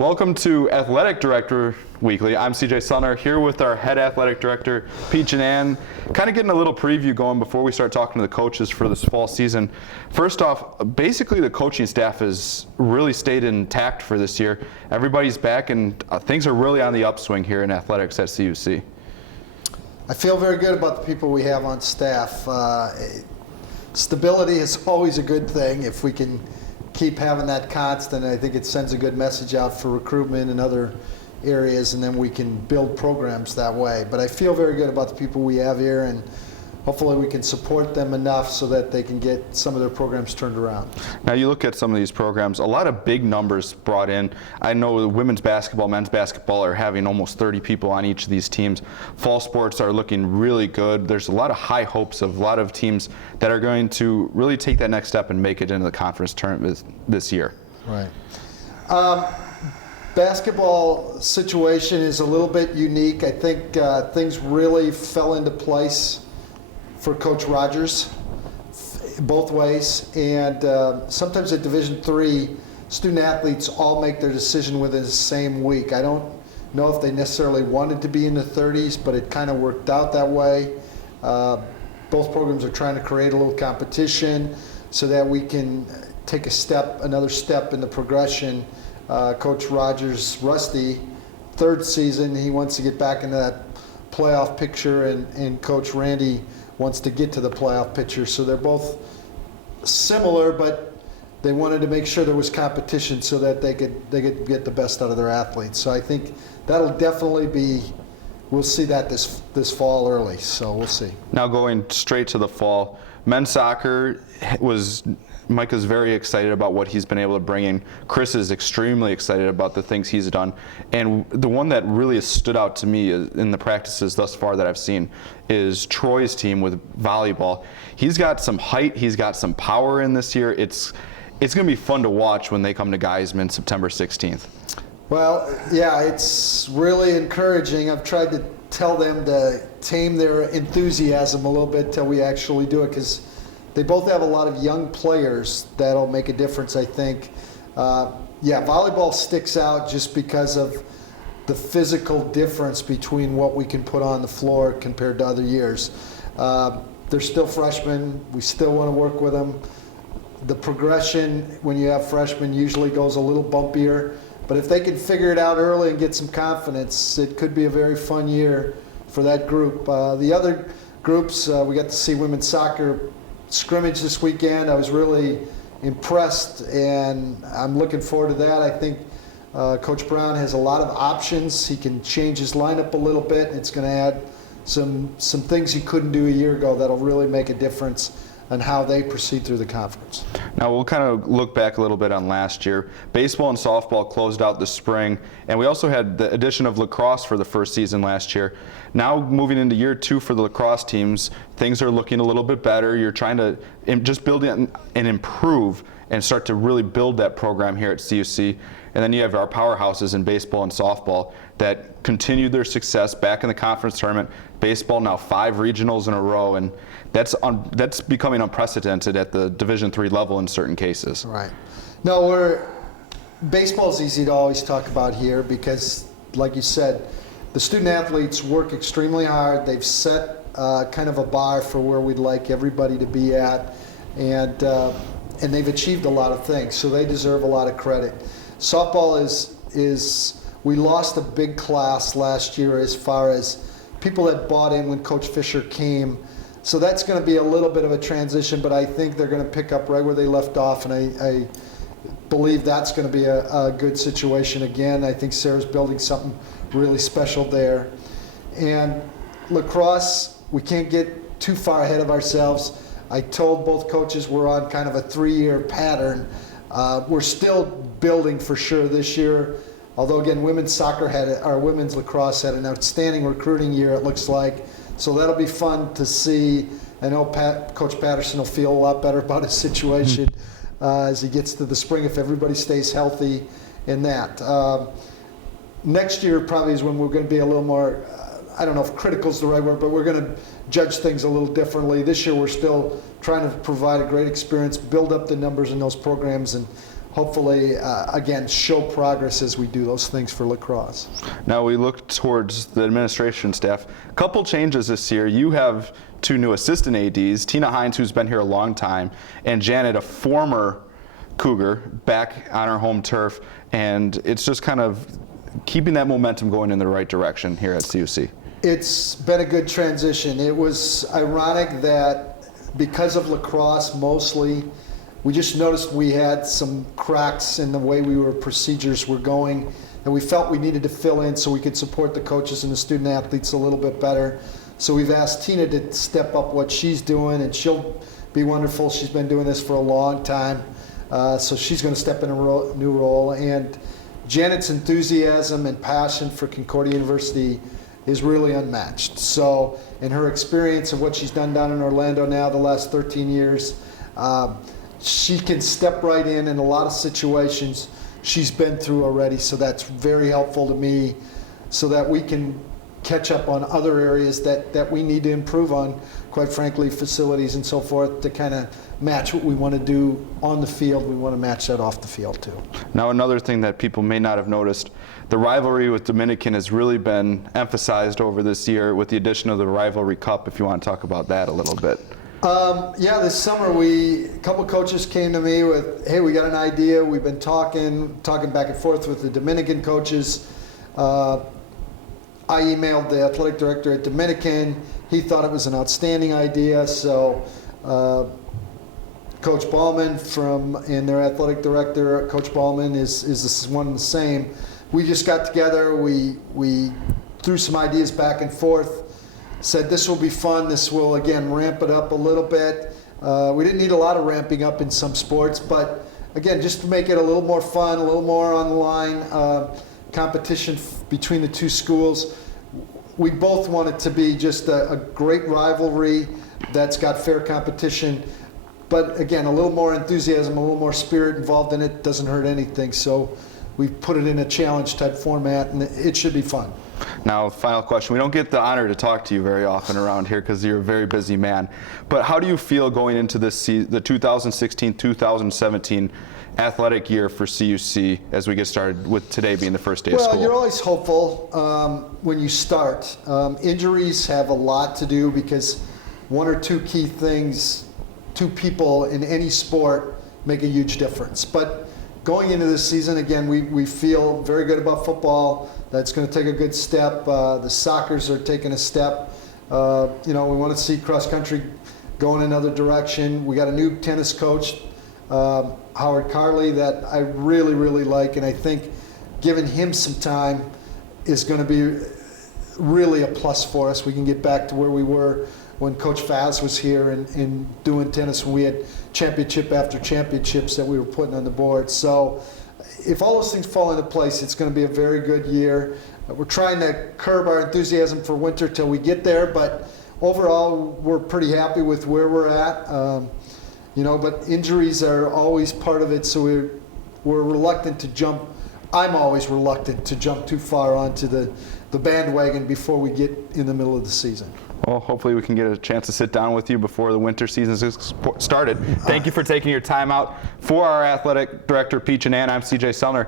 Welcome to Athletic Director Weekly. I'm CJ Sunner here with our head athletic director, Pete Gnan. Kind of getting a little preview going before we start talking to the coaches for this fall season. First off, basically the coaching staff has really stayed intact for this year. Everybody's back and things are really on the upswing here in athletics at CUC. I feel very good about the people we have on staff. Stability is always a good thing. If we can keep having that constant, I think it sends a good message out for recruitment and other areas, and then we can build programs that way. But I feel very good about the people we have here, and hopefully we can support them enough so that they can get some of their programs turned around. Now you look at some of these programs, a lot of big numbers brought in. I know women's basketball, men's basketball are having almost 30 people on each of these teams. Fall sports are looking really good. There's a lot of high hopes of a lot of teams that are going to really take that next step and make it into the conference tournament this year. Right. Basketball situation is a little bit unique. I think things really fell into place for Coach Rogers, both ways, and sometimes at Division III, student athletes all make their decision within the same week. I don't know if they necessarily wanted to be in the 30s, but it kind of worked out that way. Both programs are trying to create a little competition so that we can take another step in the progression. Coach Rogers, Rusty, third season, he wants to get back into that playoff picture, and Coach Randy wants to get to the playoff picture. So they're both similar, but they wanted to make sure there was competition so that they could get the best out of their athletes. So I think that'll definitely be, we'll see that this fall early, so we'll see. Now going straight to the fall, men's soccer Micah's very excited about what he's been able to bring in. Chris is extremely excited about the things he's done. And the one that really has stood out to me in the practices thus far that I've seen is Troy's team with volleyball. He's got some height, he's got some power in this year. It's going to be fun to watch when they come to Geisman September 16th. Well, yeah, it's really encouraging. I've tried to tell them to tame their enthusiasm a little bit till we actually do it, because they both have a lot of young players that'll make a difference, I think. Yeah, volleyball sticks out just because of the physical difference between what we can put on the floor compared to other years. They're still freshmen. We still want to work with them. The progression when you have freshmen usually goes a little bumpier, but if they can figure it out early and get some confidence, it could be a very fun year for that group. The other groups, we got to see women's soccer scrimmage this weekend. I was really impressed, and I'm looking forward to that. I think Coach Brown has a lot of options. He can change his lineup a little bit. It's going to add some things he couldn't do a year ago that'll really make a difference on how they proceed through the conference. Now we'll kind of look back a little bit on last year. Baseball and softball closed out the spring, and we also had the addition of lacrosse for the first season last year. Now moving into year 2 for the lacrosse teams, things are looking a little bit better. You're trying to just build and improve and start to really build that program here at CUC. And then you have our powerhouses in baseball and softball that continued their success back in the conference tournament. Baseball now 5 regionals in a row, and that's becoming unprecedented at the Division III level in certain cases. Right. No, baseball's easy to always talk about here because, like you said, the student athletes work extremely hard. They've set kind of a bar for where we'd like everybody to be at, and they've achieved a lot of things, so they deserve a lot of credit. Softball is we lost a big class last year as far as people that bought in when Coach Fisher came. So that's going to be a little bit of a transition, but I think they're going to pick up right where they left off, and I believe that's going to be a good situation again. I think Sarah's building something really special there. And lacrosse, we can't get too far ahead of ourselves. I told both coaches we're on kind of a 3-year pattern. We're still building for sure this year. Although again, women's lacrosse had an outstanding recruiting year, it looks like. So that'll be fun to see. I know Coach Patterson will feel a lot better about his situation as he gets to the spring if everybody stays healthy in that. Next year probably is when we're going to be a little more, I don't know if critical is the right word, but we're going to judge things a little differently. This year we're still trying to provide a great experience, build up the numbers in those programs, and hopefully, again, show progress as we do those things for lacrosse. Now we look towards the administration staff. A couple changes this year. You have two new assistant ADs, Tina Hines, who's been here a long time, and Janet, a former Cougar, back on her home turf, and it's just kind of keeping that momentum going in the right direction here at CUC. It's been a good transition. It was ironic that because of lacrosse mostly, we just noticed we had some cracks in the way procedures were going, and we felt we needed to fill in so we could support the coaches and the student athletes a little bit better. So we've asked Tina to step up what she's doing, and she'll be wonderful. She's been doing this for a long time, so she's going to step in a new role. And Janet's enthusiasm and passion for Concordia University is really unmatched. So in her experience of what she's done down in Orlando now the last 13 years, she can step right in a lot of situations she's been through already. So that's very helpful to me so that we can catch up on other areas that we need to improve on, quite frankly, facilities and so forth, to kind of match what we want to do on the field. We want to match that off the field too. Now another thing that people may not have noticed, the rivalry with Dominican has really been emphasized over this year with the addition of the Rivalry Cup, if you want to talk about that a little bit. Yeah, this summer a couple coaches came to me with, hey, we got an idea. We've been talking back and forth with the Dominican coaches. I emailed the athletic director at Dominican. He thought it was an outstanding idea. So Coach Ballman and their athletic director, Coach Ballman, is one and the same. We just got together. We threw some ideas back and forth. Said this will be fun. This will, again, ramp it up a little bit. We didn't need a lot of ramping up in some sports, but again, just to make it a little more fun, a little more on the line, competition between the two schools. We both want it to be just a great rivalry that's got fair competition, but again, a little more enthusiasm, a little more spirit involved in it doesn't hurt anything. So we've put it in a challenge type format, and it should be fun. Now, final question. We don't get the honor to talk to you very often around here because you're a very busy man. But how do you feel going into this the 2016-2017 athletic year for CUC as we get started with today being the first day of school? Well, you're always hopeful when you start. Injuries have a lot to do because one or two key things, two people in any sport make a huge difference. But going into this season, again, we feel very good about football. That's going to take a good step. The Soccers are taking a step. We want to see cross country go in another direction. We got a new tennis coach, Howard Carley, that I really, really like, and I think giving him some time is going to be really a plus for us. We can get back to where we were when Coach Faz was here and doing tennis when we had championship after championships that we were putting on the board. So if all those things fall into place, it's going to be a very good year. We're trying to curb our enthusiasm for winter till we get there, but overall we're pretty happy with where we're at. But injuries are always part of it, so we're reluctant to jump. I'm always reluctant to jump too far onto the bandwagon before we get in the middle of the season. Well, hopefully we can get a chance to sit down with you before the winter season is started. Thank you for taking your time out. For our athletic director, Pete Gnan, I'm CJ Sellner.